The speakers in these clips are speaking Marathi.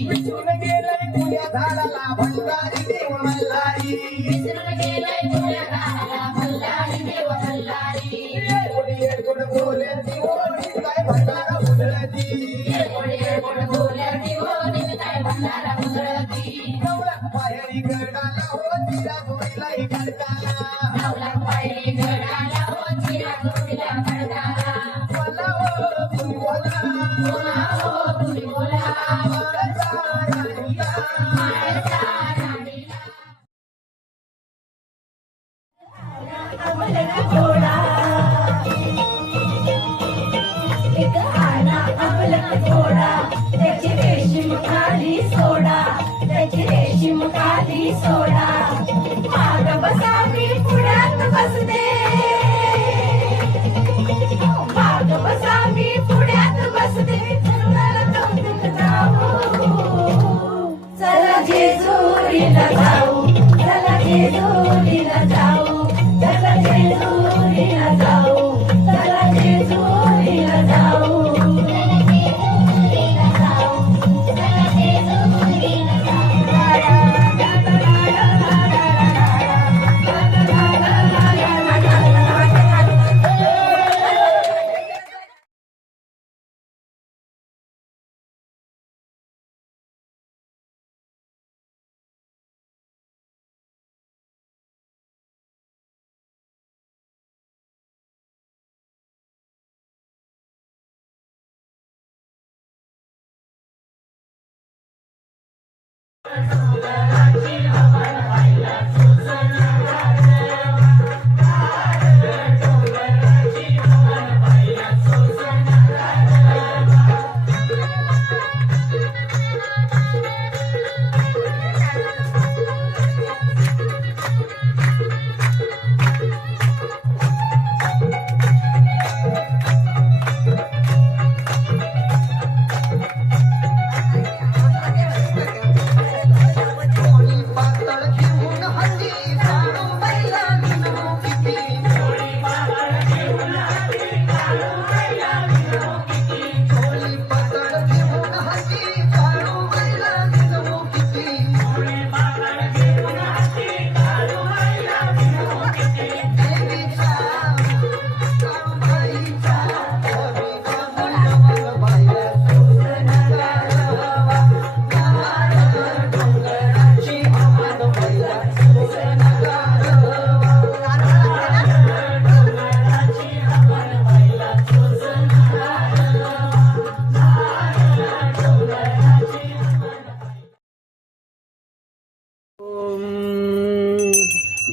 विसरून गेलाय तुझ्या झाडाला भंडारी देव मल्हारी एवढी एडगुड बोलती ओढी काय भंडारा उधळती नवलाक पायरी गडाला हो तिला जोडीलाही गडताना मला हो तुम्ही बोला बोला Yeah.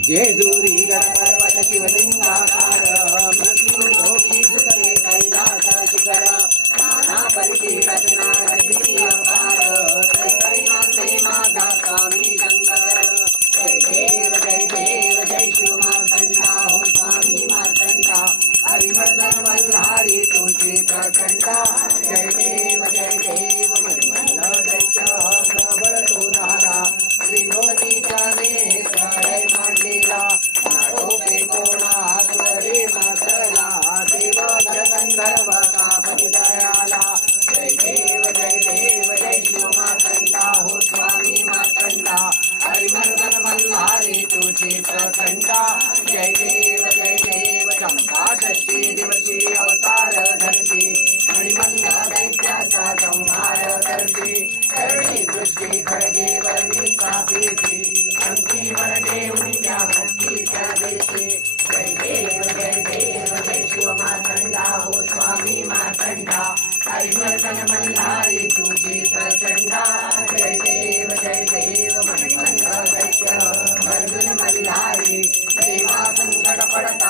जेजुरी गणपर्वत शिवलिंगाकार मृत्युलोकी सुतले कैलास शिखर नाना रचना रची अपार त्रैत्रयाचे माझा स्वामी शंकर जय देव जय देव जय शिव मार्तंडा हो स्वामी मार्तंडा हरिवर्धन मल्हारी प्रचंडा जय देव हरिवर्धन मल्हारी तुझी प्रचंडा जय देव जय देव मणिमंद दैत्य अर्जुन मल्हारी देवा संकट पडतारा